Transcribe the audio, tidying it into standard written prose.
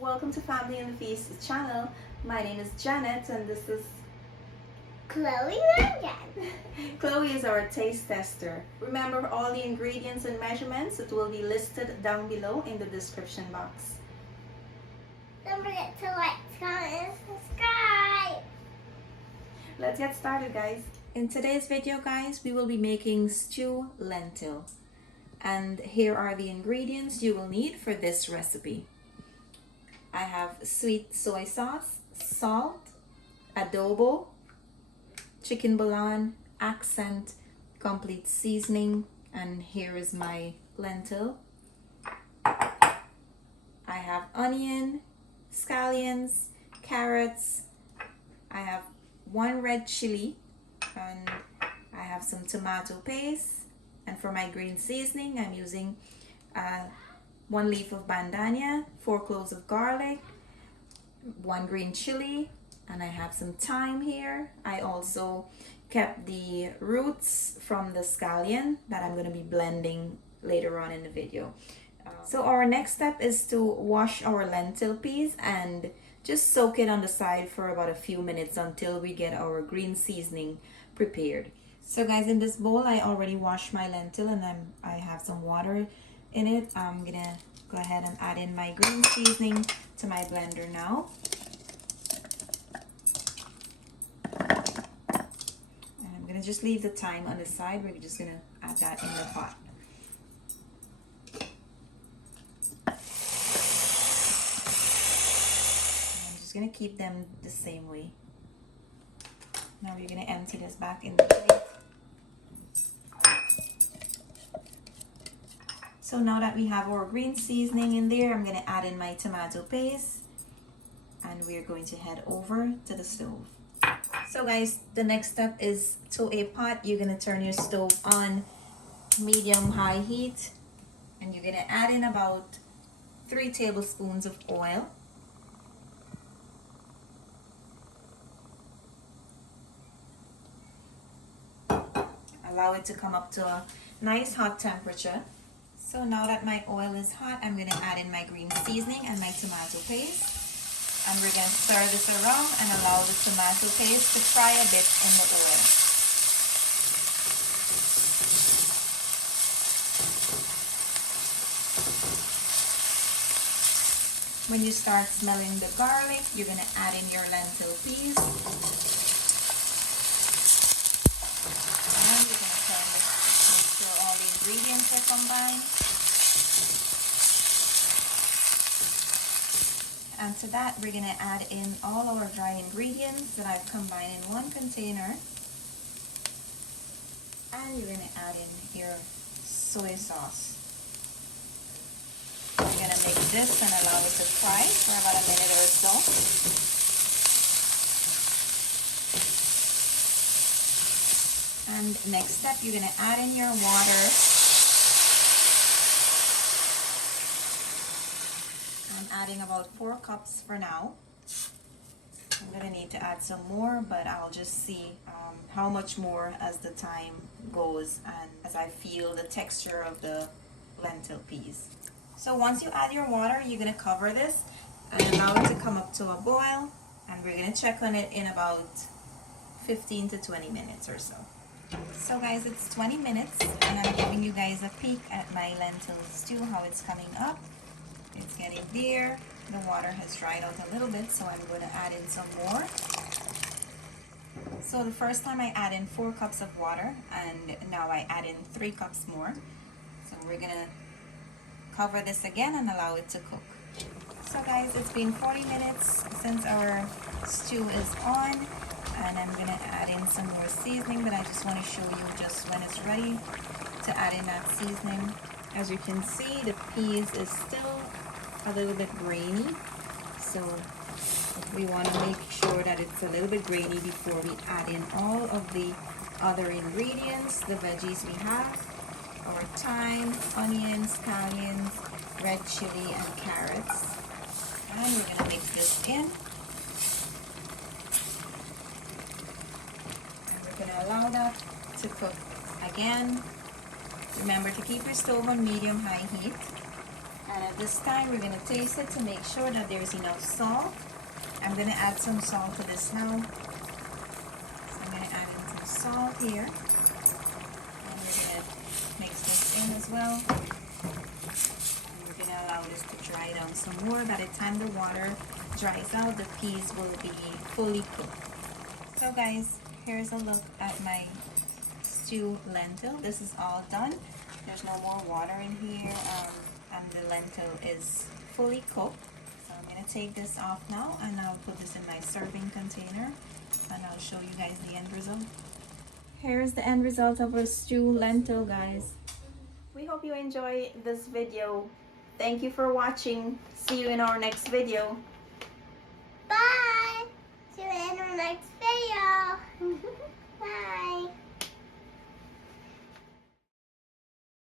Welcome to Family and Feast channel. My name is Janet and this is Chloe again. Chloe is our taste tester. Remember all the ingredients and measurements, it will be listed down below in the description box. Don't forget to like, comment, and subscribe. Let's get started, guys. In today's video, guys, we will be making stew lentil. And here are the ingredients you will need for this recipe. I have sweet soy sauce, salt, adobo, chicken bouillon, accent, complete seasoning, and here is my lentil. I have onion, scallions, carrots, I have one red chili, and I have some tomato paste. And for my green seasoning, I'm using 1 leaf of bandania, 4 cloves of garlic, 1 green chili, and I have some thyme here. I also kept the roots from the scallion that I'm going to be blending later on in the video. So our next step is to wash our lentil peas and just soak it on the side for about a few minutes until we get our green seasoning prepared. So guys, in this bowl I already washed my lentil and I have some water in it. I'm gonna go ahead and add in my green seasoning to my blender now. And I'm gonna just leave the thyme on the side. We're just gonna add that in the pot. Gonna keep them the same way. Now we're gonna empty this back in the plate. So now that we have our green seasoning in there, I'm gonna add in my tomato paste and we're going to head over to the stove. So guys, the next step is to a pot. You're gonna turn your stove on medium-high heat and you're gonna add in about 3 tablespoons of oil. Allow it to come up to a nice hot temperature. So now that my oil is hot, I'm going to add in my green seasoning and my tomato paste. And we're going to stir this around and allow the tomato paste to fry a bit in the oil. When you start smelling the garlic, you're going to add in your lentil peas. Ingredients are combined, and to that we're going to add in all our dry ingredients that I've combined in one container, and you're going to add in your soy sauce. You're going to mix this and allow it to fry for about a minute or so. And next step, you're going to add in your water. I'm adding about 4 cups for now. I'm going to need to add some more, but I'll just see how much more as the time goes and as I feel the texture of the lentil peas. So once you add your water, you're going to cover this and allow it to come up to a boil. And we're going to check on it in about 15 to 20 minutes or so. So guys, it's 20 minutes and I'm giving you guys a peek at my lentil stew, how it's coming up. It's getting there. The water has dried out a little bit, so I'm going to add in some more. So the first time I add in 4 cups of water and now I add in 3 cups more. So we're going to cover this again and allow it to cook. So guys, it's been 40 minutes since our stew is on. And I'm going to add in some more seasoning, but I just want to show you just when it's ready to add in that seasoning. As you can see, the peas is still a little bit grainy, so we want to make sure that it's a little bit grainy before we add in all of the other ingredients, the veggies we have, our thyme, onions, scallions, red chili, and carrots. And we're going to mix this in. Going to allow that to cook again. Remember to keep your stove on medium-high heat. And at this time, we're going to taste it to make sure that there's enough salt. I'm going to add some salt to this now. So I'm going to add in some salt here. And we're going to mix this in as well. And we're going to allow this to dry down some more. By the time the water dries out, the peas will be fully cooked. So guys, here's a look at my stew lentil. This is all done. There's no more water in here, and the lentil is fully cooked. So I'm going to take this off now, and I'll put this in my serving container, and I'll show you guys the end result. Here's the end result of our stew lentil, guys. We hope you enjoy this video. Thank you for watching. See you in our next video. Bye. See you in our next video. Bye.